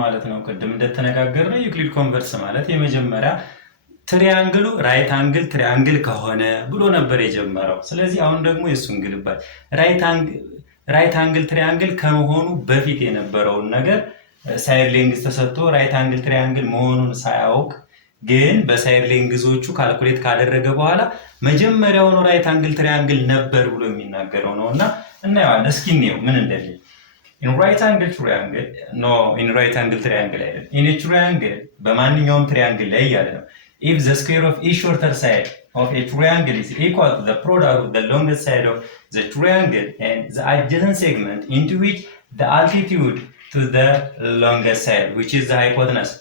ማለት ነው። ቅድም እንደተነጋገርነው ዩክሊድ ኮንቨርስ ማለት የመጀመሪያ ትሪያንግሉ ራይት አንግል ትሪያንግል ከሆነ ብሎ ነበር የጀመረው። ስለዚህ አሁን ደግሞ የእሱን ግልባጭ ራይት አንግል ትሪያንግል ከመሆኑ በፊት የነበረውን ነገር ሳይድ ሌንግዝ ተሰጥቶ ራይት አንግል ትሪያንግል መሆኑን ሳያውቅ ግን በሳይድ ሌንግዞቹ ካልኩሌት ካደረገ በኋላ መጀመሪያውኑ ራይት አንግል ትሪያንግል ነበር ብሎ የሚናገረው ነው እና እናየዋለን። እስኪ እንየው ምን እንደሚል። in right angle triangle in right angle triangle አይደለም in a triangle በማንኛውም ትሪያንግል ላይ ያለ ነው if the square of each shorter side of a triangle is equal to the product of the longest side of the triangle and the adjacent segment into which the altitude to the longest side which is the hypotenuse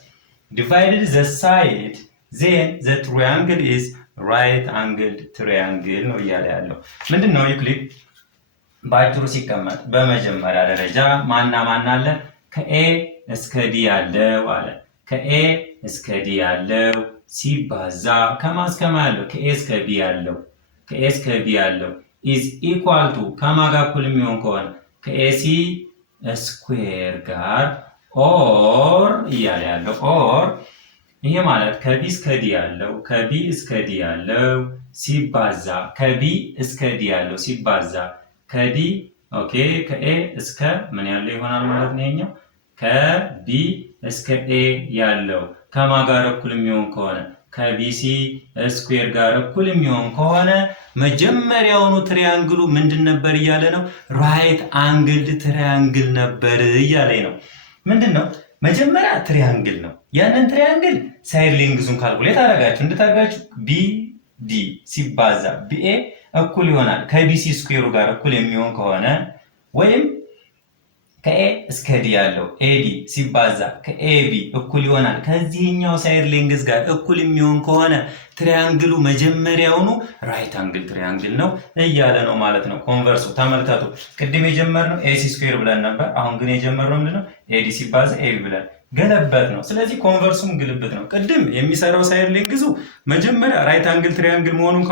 divided the side then the triangle is right angled triangle ነው እያለ ያለው ምንድነው? ዩክሊድ ባጭሩ ሲቀመጥ በመጀመሪያ ደረጃ ማና አለ ከኤ እስከ ዲ ያለው አለ ከኤ እስከ ዲ ያለው ሲባዛ ከማስከማ ያለው ከኤ እስከ ቢ ያለው is equal to ከማጋ እኩል የሚሆን ከሆነ ከኤሲ ስኩዌር ጋር ኦር እያለ ያለው ኦር ይሄ ማለት ከቢ እስከ ዲ ያለው ሲባዛ ከቢ እስከ ዲ ያለው ሲባዛ ከዲ ኦኬ ከኤ እስከ ምን ያለው ይሆናል ማለት ነው። ይሄኛው ከቢ እስከ ኤ ያለው ከማ ጋር እኩል የሚሆን ከሆነ ከቢሲ ስኩዌር ጋር እኩል የሚሆን ከሆነ መጀመሪያውኑ ትሪያንግሉ ምንድን ነበር እያለ ነው? ራይት አንግልድ ትሪያንግል ነበር እያለ ነው። ምንድነው? መጀመሪያ ትሪያንግል ነው። ያንን ትሪያንግል ሳይድ ሌንግዙን ካልኩሌት አደረጋችሁ እንድታርጋችሁ ቢዲ ሲባዛ ቢኤ እኩል ይሆናል ከቢሲ ስኩዌሩ ጋር እኩል የሚሆን ከሆነ ወይም ከኤ እስከ ዲ ያለው ኤዲ ሲባዛ ከኤቢ እኩል ይሆናል ከዚህኛው ሳይድ ሌንግዝ ጋር እኩል የሚሆን ከሆነ ትሪያንግሉ መጀመሪያውኑ ራይት አንግል ትሪያንግል ነው እያለ ነው ማለት ነው። ኮንቨርሱ ተመልከቱ። ቅድም የጀመርነው ኤሲ ስኩዌር ብለን ነበር። አሁን ግን የጀመርነው ምንድነው? ኤዲ ሲባዛ ኤቢ ብለን ገለበት ነው። ስለዚህ ኮንቨርሱም ግልብት ነው። ቅድም የሚሰራው ሳይድ ሌንግዙ መጀመሪያ ራይት አንግል ትሪያንግል መሆኑን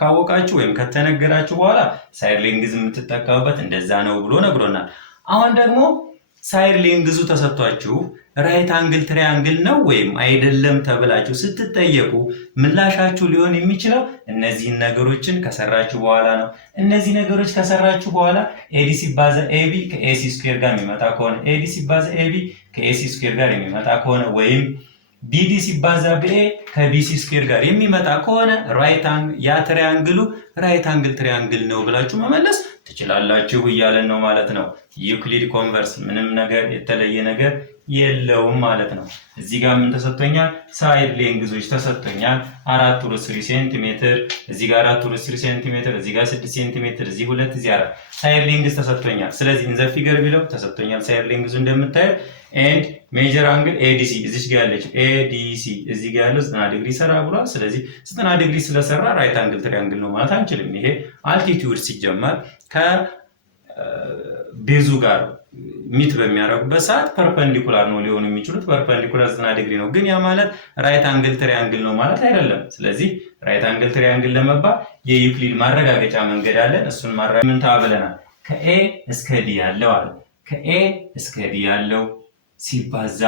ካወቃችሁ ወይም ከተነገራችሁ በኋላ ሳይድ ሌንግዝ የምትጠቀሙበት እንደዛ ነው ብሎ ነግሮናል። አሁን ደግሞ ሳይድ ሌንግዙ ተሰጥቷችሁ ራይት አንግል ትሪያንግል ነው ወይም አይደለም ተብላችሁ ስትጠየቁ ምላሻችሁ ሊሆን የሚችለው እነዚህን ነገሮችን ከሰራችሁ በኋላ ነው። እነዚህ ነገሮች ከሰራችሁ በኋላ ኤዲ ሲባዛ ኤቢ ከኤሲ ስኩዌር ጋር የሚመጣ ከሆነ ኤዲ ሲባዛ ኤቢ ከኤሲ ስኩዌር ጋር የሚመጣ ከሆነ ወይም ቢዲ ሲባዛ ቢኤ ከቢሲ ስኩዌር ጋር የሚመጣ ከሆነ ያ ትሪያንግሉ ራይት አንግል ትሪያንግል ነው ብላችሁ መመለስ ትችላላችሁ እያለን ነው ማለት ነው። ዩክሊድ ኮንቨርስ ምንም ነገር የተለየ ነገር የለውም ማለት ነው። እዚህ ጋር ምን ተሰጥቶኛል? ሳይድ ሌንግዞች ተሰጥቶኛል። 4 ሴንቲሜትር እዚህ ጋር 4 ሴንቲሜትር እዚህ ጋር 6 ሴንቲሜትር እዚህ 2 እዚህ 4 ሳይድ ሌንግዝ ተሰጥቶኛል። ስለዚህ ኢን ዘ ፊገር ቢለው ተሰጥቶኛል ሳይድ ሌንግዙ እንደምታዩት ኤንድ ሜጀር አንግል ኤዲሲ እዚህ ጋር ያለች ኤዲሲ እዚህ ጋር ያለው 90 ዲግሪ ሰራ ብሏል። ስለዚህ 90 ዲግሪ ስለሰራ ራይት አንግል ትሪያንግል ነው ማለት አንችልም። ይሄ አልቲቲዩድ ሲጀመር ከቤዙ ጋር ሚት በሚያደርጉበት ሰዓት ፐርፐንዲኩላር ነው ሊሆኑ የሚችሉት። ፐርፐንዲኩላር 90 ዲግሪ ነው፣ ግን ያ ማለት ራይት አንግል ትሪያንግል ነው ማለት አይደለም። ስለዚህ ራይት አንግል ትሪያንግል ለመባል የዩክሊድ ማረጋገጫ መንገድ አለን። እሱን ምን ተባብለናል? ከኤ እስከ ዲ ያለው አለ ከኤ እስከ ዲ ያለው ሲባዛ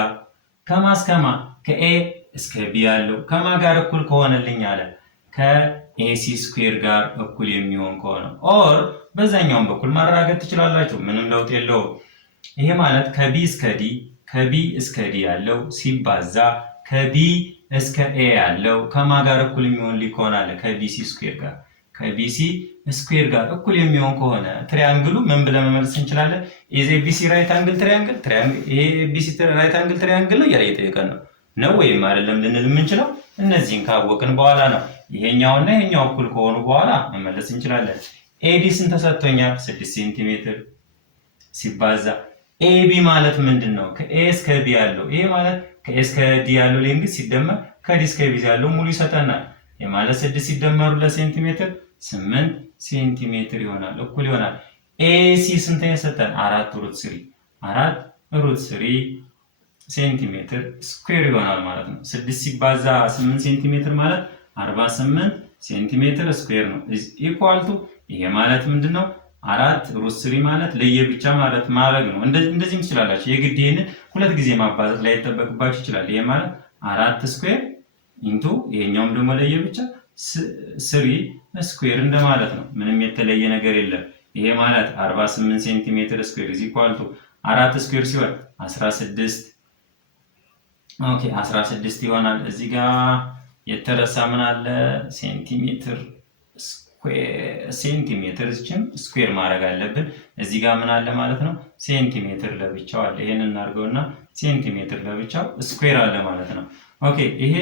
ከማስከማ ከኤ እስከ ቢ ያለው ከማ ጋር እኩል ከሆነልኝ አለ ከኤሲ ስኩዌር ጋር እኩል የሚሆን ከሆነ ኦር በዛኛውን በኩል ማረጋገጥ ትችላላችሁ። ምንም ለውጥ የለውም። ይሄ ማለት ከቢ እስከ ዲ ያለው ሲባዛ ከቢ እስከ ኤ ያለው ከማ ጋር እኩል የሚሆን ሊሆን አለ ከቢሲ ስኩዌር ጋር እኩል የሚሆን ከሆነ ትሪያንግሉ ምን ብለን መመለስ እንችላለን? ኤቢሲ ራይት አንግል ትሪያንግል ኤቢሲ ራይት አንግል ትሪያንግል ነው እያለ እየጠየቀን ነው ወይም አይደለም ልንል የምንችለው እነዚህን ካወቅን በኋላ ነው። ይሄኛውና ይሄኛው እኩል ከሆኑ በኋላ መመለስ እንችላለን። ኤዲ ስንት ተሰጥቶኛል? 6 ሴንቲሜትር ሲባዛ ኤቢ ማለት ምንድነው? ከኤ እስከ ቢ ያለው ይሄ ማለት ከኤ እስከ ዲ ያለው ሌንግዝ ሲደመር ከዲ እስከ ቢ ያለው ሙሉ ይሰጠናል። ይሄ ማለት 6 ሲደመሩ ለሴንቲሜትር 8 ሴንቲሜትር ይሆናል እኩል ይሆናል። ኤሲ ስንት የሰጠን? 4√3 ሴንቲሜትር ስኩዌር ይሆናል ማለት ነው። 6 ሲባዛ 8 ሴንቲሜትር ማለት 48 ሴንቲሜትር ስኩዌር ነው። ኢኳል ቱ ይሄ ማለት ምንድነው? 4 ሩት 3 ማለት ለየብቻ ማለት ማድረግ ነው። እንደዚህም ትችላላችሁ። የግድ ይሄንን 2 ጊዜ ማባዛት ላይ ይጠበቅባችሁ ይችላል። ይሄ ማለት 4 ስኩዌር ኢንቱ ይሄኛውም ደግሞ ለየብቻ 3 ስኩዌር እንደማለት ነው። ምንም የተለየ ነገር የለም። ይሄ ማለት 48 ሴንቲሜትር ስኩዌር ኢዝ ኢኳል ቱ 4 ስኩዌር ሲሆን 16 ኦኬ 16 ይሆናል። እዚህ ጋር የተረሳ ምን አለ? ሴንቲሜትር ስኩዌር ማድረግ አለብን። እዚህ ጋር ምን አለ ማለት ነው? ሴንቲሜትር ለብቻው አለ። ይሄንን እናድርገውና ሴንቲሜትር ለብቻው ስኩዌር አለ ማለት ነው። ኦኬ ይሄ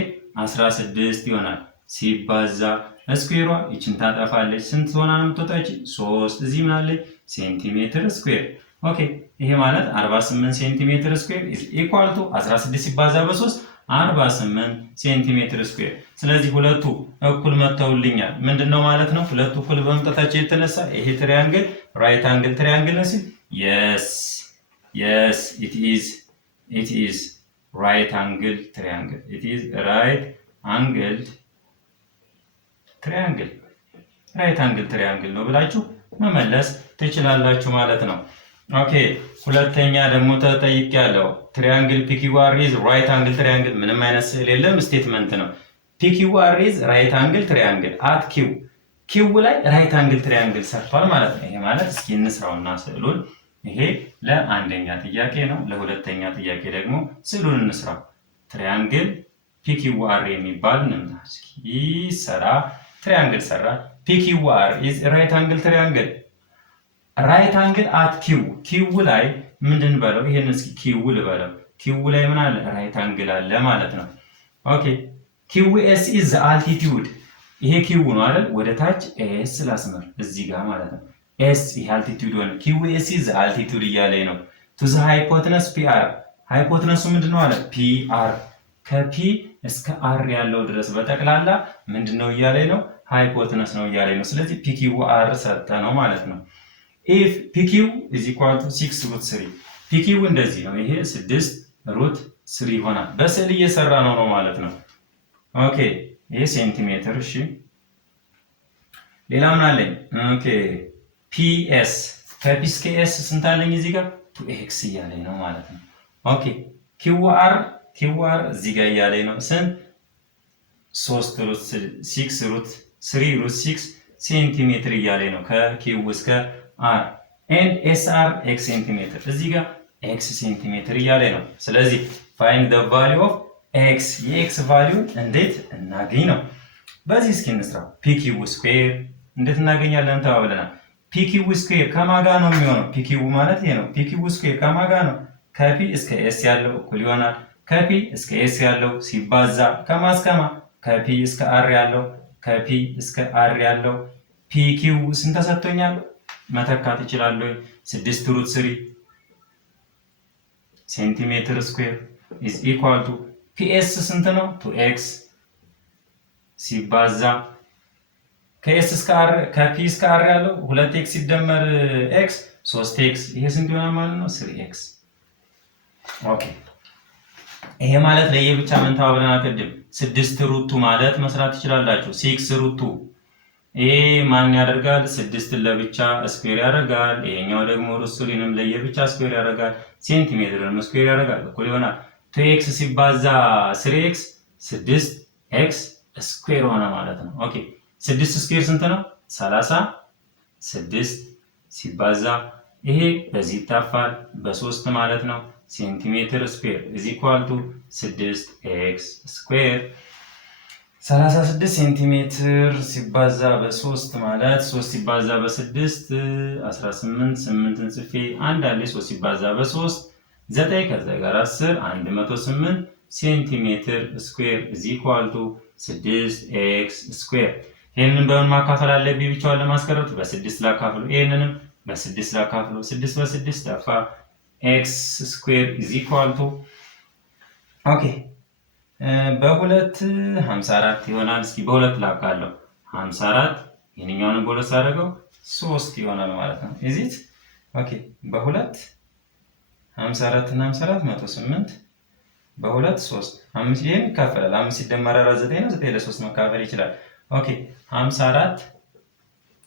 16 ይሆናል ሲባዛ ስኩዌሯ ይችን ታጠፋለች። ስንት ሆና ነው የምትወጣች? 3 እዚህ ምን አለ? ሴንቲሜትር ስኩዌር። ኦኬ ይሄ ማለት 48 ሴንቲሜትር ስኩዌር ኢዝ ኢኳል ቱ 16 ሲባዛ በ3 48 ሴንቲሜትር ስኩዌር። ስለዚህ ሁለቱ እኩል መተውልኛል። ምንድነው ማለት ነው? ሁለቱ እኩል በመምጣታቸው የተነሳ ይሄ ትሪያንግል ራይት አንግል ትሪያንግል ነው ሲል yes it is right angle triangle. it is right angled triangle. right angle triangle ነው ብላችሁ መመለስ ትችላላችሁ ማለት ነው። ኦኬ ሁለተኛ ደግሞ ተጠይቄያለሁ። ትሪያንግል ፒኪዋር ኢዝ ራይት አንግል ትሪያንግል። ምንም አይነት ስዕል የለም፣ ስቴትመንት ነው። ፒኪዋር ኢዝ ራይት አንግል ትሪያንግል አት ኪው ላይ ራይት አንግል ትሪያንግል ሰርቷል ማለት ነው። ይሄ ማለት እስኪ እንስራውና ስዕሉን። ይሄ ለአንደኛ ጥያቄ ነው። ለሁለተኛ ጥያቄ ደግሞ ስዕሉን እንስራው። ትሪያንግል ፒኪዋር የሚባል እንምታ እስኪ። ይሰራ ትሪያንግል ሰራ። ፒኪዋር ኢዝ ራይት አንግል ትሪያንግል ራይት አንግል አት ኪው ላይ ምንድን በለው? ይሄን እስኪ ኪው ልበለው። ኪው ላይ ምን አለ? ራይት አንግል አለ ማለት ነው። ኦኬ ኪው ኤስ ኢዝ አልቲቲዩድ። ይሄ ኪው ነው አይደል? ወደ ታች ኤስ ላስመር እዚህ ጋር ማለት ነው። ኤስ ይሄ አልቲቲዩድ ሆነ። ኪው ኤስ ኢዝ አልቲቲዩድ እያለኝ ነው። ቱ ዘ ሃይፖተነስ ፒአር። ሃይፖተነሱ ምንድነው አለ? ፒአር ከፒ እስከ አር ያለው ድረስ በጠቅላላ ምንድነው እያለኝ ነው? ሃይፖተነስ ነው እያለኝ ነው። ስለዚህ ፒኪው አር ሰጠ ነው ማለት ነው። ኢፍ ፒኪው ኢዝ ኢኳል ቱ 6 ሩት 3 ፒኪው እንደዚህ ነው። ይሄ 6 ሩት 3 ይሆናል። በስዕል እየሰራ ነው ማለት ነው። ኦኬ ይሄ ሴንቲሜትር። እሺ ሌላ ምን አለኝ? ኦኬ ፒኤስ ከፒ እስከ ኤስ ስንት አለኝ? እዚህ ጋር 2ኤክስ እያለኝ ነው ማለት ነው። ኦኬ ኪውአር እዚህ ጋር እያለኝ ነው። ስንት 3 ሩት 6 ሩት 3 ሩት 6 ሴንቲሜትር እያለኝ ነው ከኪው እስከ አር ኤንድ ኤስ አር ኤክስ ሴንቲሜትር እዚህ ጋር ኤክስ ሴንቲሜትር እያለ ነው። ስለዚህ ፋይንድ ዘ ቫልዩ ኦፍ ኤክስ የኤክስ ቫልዩ እንዴት እናገኝ ነው። በዚህ እስኪ እንስራው። ፒኪው ስኩዌር እንዴት እናገኛለን ተባብለናል። ፒኪው ስኩዌር ከማጋ ነው የሚሆነው? ፒኪው ማለት ይሄ ነው። ፒኪው ስኩዌር ከማጋ ነው? ከፒ እስከ ኤስ ያለው እኩል ይሆናል ከፒ እስከ ኤስ ያለው ሲባዛ ከማስከማ ከፒ እስከ አር ያለው ከፒ እስከ አር ያለው ፒኪው ስንት ተሰጥቶኛል? መተካት ይችላል። 6 ሩት 3 ሴንቲሜትር ስኩዌር ኢዝ ኢኳል ቱ ፒኤስ ስንት ነው? 2x ሲባዛ ከኤስ እስከ አር ከፒ እስከ አር ያለው 2x ሲደመር ኤክስ 3x ይሄ ስንት ይሆናል ማለት ነው? 3x። ኦኬ ይሄ ማለት ለየብቻ ምን ተባብለናል ቅድም? 6 ሩት 2 ማለት መስራት ትችላላችሁ። 6 ሩት 2 ይሄ ማን ያደርጋል? 6 ለብቻ ስኩዌር ያደርጋል። ይሄኛው ደግሞ ሩት 3ንም ለየብቻ ስኩዌር ያደርጋል። ሴንቲሜትርንም ስኩዌር ያደርጋል። እኩል ይሆናል 2x ሲባዛ 3x 6x ስኩዌር ሆነ ማለት ነው። ኦኬ 6 ስኩዌር ስንት ነው? 36 ሲባዛ ይሄ በዚህ ይታፋል በ3 ማለት ነው። ሴንቲሜትር ስኩዌር ኢዝ ኢኳል ቱ 6x ስኩዌር 36 ሴንቲሜትር ሲባዛ በ3 ማለት 3 ሲባዛ በ6 18 8ን ጽፌ አንድ አለ 3 ሲባዛ በ3 9 ከዛ ጋር 10 108 ሴንቲሜትር ስኩዌር ኢዝ ኢኳል ቱ 6x ስኩዌር። ይሄንን በምን ማካፈል አለብኝ? ብቻውን ለማስቀረት በ6 ላካፍለው። ይሄንንም በ6 ላካፍለው። 6 በ6 ጠፋ። x ስኩዌር ኢዝ ኢኳል ቱ ኦኬ በሁለት 54 ይሆናል። እስኪ በሁለት ላካለው 54 ይሄንኛውን በሁለት ሳደርገው 3 ይሆናል ማለት ነው። እዚት ኦኬ በሁለት 54 እና 54 108 በሁለት 3 5 ይሄን ይካፈላል። 5 ሲደመር 4 9 ነው። 9 ለ3 መካፈል ይችላል። ኦኬ 54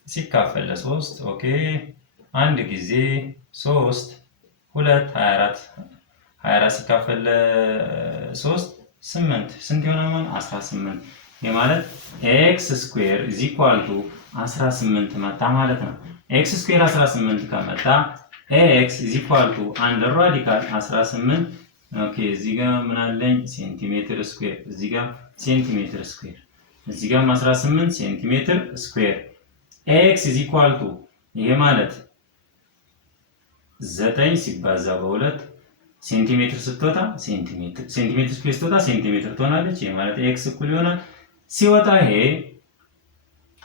ሲካፈል ለ3 ኦኬ አንድ ጊዜ 3 2 24 ሲካፈል 3 8 ስንት ይሆናል ማለት 18። የማለት ኤክስ ስኩዌር ኢዝ ኢኳል ቱ 18 መጣ ማለት ነው። ኤክስ ስኩዌር 18 ከመጣ ኤክስ ኢዝ ኢኳል ቱ አንደር ራዲካል 18 ኦኬ። እዚህ ጋር ምን አለኝ ሴንቲሜትር ስኩዌር፣ እዚህ ጋር ሴንቲሜትር ስኩዌር፣ እዚህ ጋር 18 ሴንቲሜትር ስኩዌር። ኤክስ ኢዝ ኢኳል ቱ ይሄ ማለት 9 ሲባዛ በ2 ሴንቲሜትር ስትወጣ ሴንቲሜትር ስኩዌር ስትወጣ ሴንቲሜትር ትሆናለች። ይሄ ማለት ኤክስ እኩል ይሆናል ሲወጣ ይሄ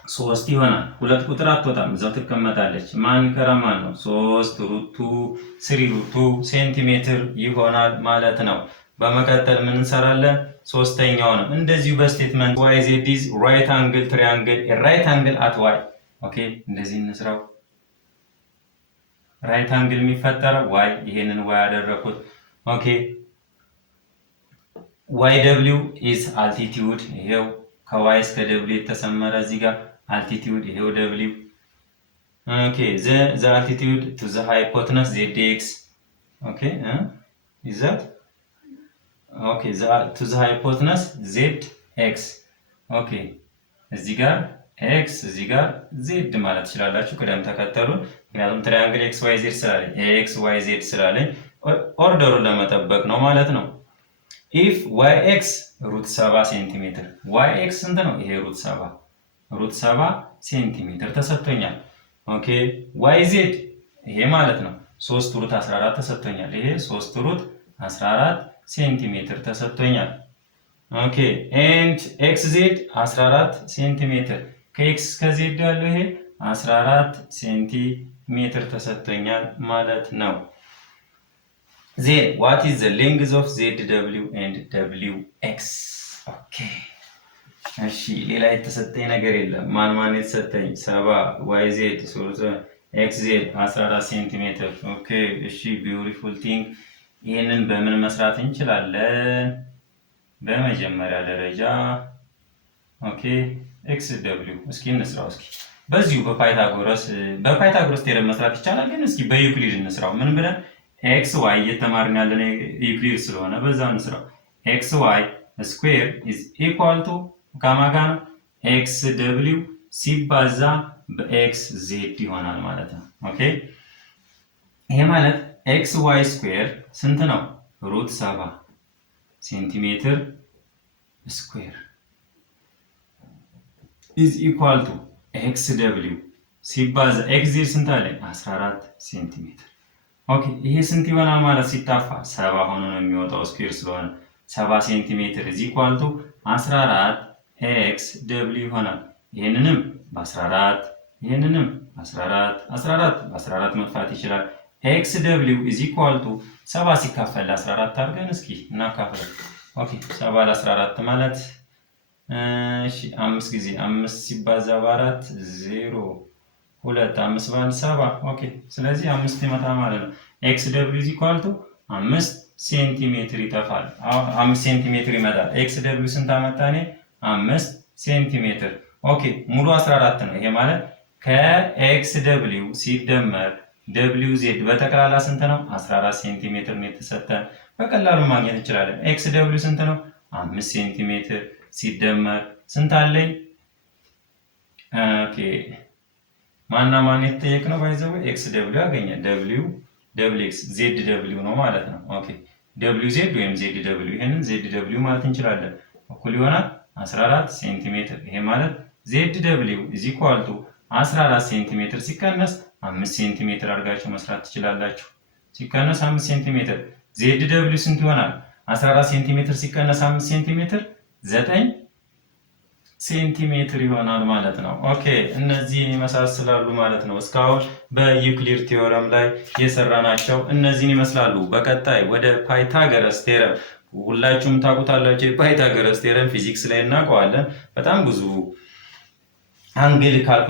3 ይሆናል። ሁለት ቁጥር አትወጣም እዛው ትቀመጣለች። ማን ከረማን ነው 3 ሩት 2 3 ሩት 2 ሴንቲሜትር ይሆናል ማለት ነው። በመቀጠል ምን እንሰራለን? ሶስተኛውንም እንደዚሁ በስቴትመንት y z is right angle triangle a right angle at y ኦኬ። እንደዚህ እንስራው። ራይት አንግል የሚፈጠረው y ይሄንን y ያደረኩት ኦኬ። y w is altitude ይሄው ከy እስከ w የተሰመረ እዚህ ጋር altitude ይሄው w ኦኬ። the altitude to the hypotenuse zx ኦኬ is that ኦኬ to the hypotenuse zx ኦኬ። እዚህ ጋር x እዚህ ጋር z ማለት ትችላላችሁ ቅደም ተከተሉን፣ ምክንያቱም ትራያንግል x y z ስላለኝ x y z ስላለኝ ኦርደሩን ለመጠበቅ ነው ማለት ነው። if yx ሩት 70 ሴንቲሜትር yx ስንት ነው? ይሄ ሩት 70 ሴንቲሜትር ተሰጥቶኛል። ኦኬ yz ይሄ ማለት ነው 3 ሩት 14 ተሰጥቶኛል። ይሄ 3 ሩት 14 ሴንቲሜትር ተሰጥቶኛል። ኦኬ and xz 14 ሴንቲሜትር ከx እስከ z ያለው ይሄ 14 ሴንቲሜትር ተሰጥቶኛል ማለት ነው። then what is the length of zw and wx ኦኬ። እሺ ሌላ የተሰጠኝ ነገር የለም። ማን የተሰጠኝ 70 yz xz 14 ሴንቲሜትር ኦኬ። እሺ ቢዩቲፉል ቲንግ ይሄንን በምን መስራት እንችላለን? በመጀመሪያ ደረጃ ኦኬ ኤክስ ደብሊው እስኪ እንስራው። እስኪ በዚሁ በፓይታጎረስ ቴረም መስራት ይቻላል፣ ግን እስኪ በዩክሊድ እንስራው። ምን ብለን ኤክስ ዋይ እየተማርን ያለን ዩክሊድ ስለሆነ በዛ እንስራው። ኤክስ ዋይ ስኩዌር ኢዝ ኢኳል ቱ ከማን ጋር ነው? ኤክስ ደብሊው ሲባዛ በኤክስ ዜድ ይሆናል ማለት ነው። ኦኬ ይሄ ማለት ኤክስ ዋይ ስኩዌር ስንት ነው? ሩት 70 ሴንቲሜትር ስኩዌር ኢዝ ኢኳል ቱ ኤክስ ደብሊው ሲባዛ ኤክስ ዜድ ስንት አለ? 14 ሴንቲሜትር። ኦኬ ይሄ ስንት ይሆናል ማለት ሲጣፋ 70 ሆኖ ነው የሚወጣው ስኩዌር ስለሆነ 70 ሴንቲሜትር ኢዝ ኢኳል ቱ 14 ኤክስ ደብሊው ይሆናል። ይሄንንም በ14 ይሄንንም 14 በ14 መጥፋት ይችላል። ኤክስ ደብሊው ኢዝ ኢኳል ቱ 70 ሲካፈል 14 አድርገን እስኪ እናካፍለው። ኦኬ 70 ለ14 ማለት እሺ 5 ጊዜ 5 ሲባዛ በ4 0 2 5 ባል 7 ኦኬ። ስለዚህ 5 ይመጣ ማለት ነው። ኤክስ ደብሊው ኢዝ ኢኳል ቱ 5 ሴንቲሜትር ይጠፋል። 5 ሴንቲሜትር ይመጣል። ኤክስ ደብሊው ስንት አመጣኔ? 5 ሴንቲሜትር ኦኬ። ሙሉ 14 ነው። ይሄ ማለት ከኤክስ ደብሊው ሲደመር ደብሊው ዜድ በጠቅላላ ስንት ነው? 14 ሴንቲሜትር ነው የተሰጠን። በቀላሉ ማግኘት እንችላለን። ኤክስ ደብሊው ስንት ነው? 5 ሴንቲሜትር ሲደመር ስንት አለኝ? ኦኬ ማን የተጠየቅነው? ባይዘው ኤክስ ደብሊው አገኘ። ደብሊው ኤክስ ዜድ ደብሊው ነው ማለት ነው። ኦኬ ደብሊው ዜድ ወይም ዜድ ደብሊው ይሄንን ዜድ ደብሊው ማለት እንችላለን። እኩል ይሆናል 14 ሴንቲሜትር። ይሄ ማለት ዜድ ደብሊው ኢዝ ኢኳል ቱ 14 ሴንቲሜትር ሲቀነስ 5 ሴንቲሜትር አድርጋችሁ መስራት ትችላላችሁ። ሲቀነስ 5 ሴንቲሜትር ዜድ ደብሊው ስንት ይሆናል? 14 ሴንቲሜትር ሲቀነስ 5 ሴንቲሜትር 9 ሴንቲሜትር ይሆናል ማለት ነው። ኦኬ እነዚህን ይመሳሰላሉ ማለት ነው። እስካሁን በዩክሊድ ቲዮረም ላይ የሰራናቸው እነዚህን ይመስላሉ። በቀጣይ ወደ ፓይታገረስ ቴረም ሁላችሁም ታውቁታላችሁ። የፓይታገረስ ቴረም ፊዚክስ ላይ እናውቀዋለን። በጣም ብዙ አንግል ካልኩሌት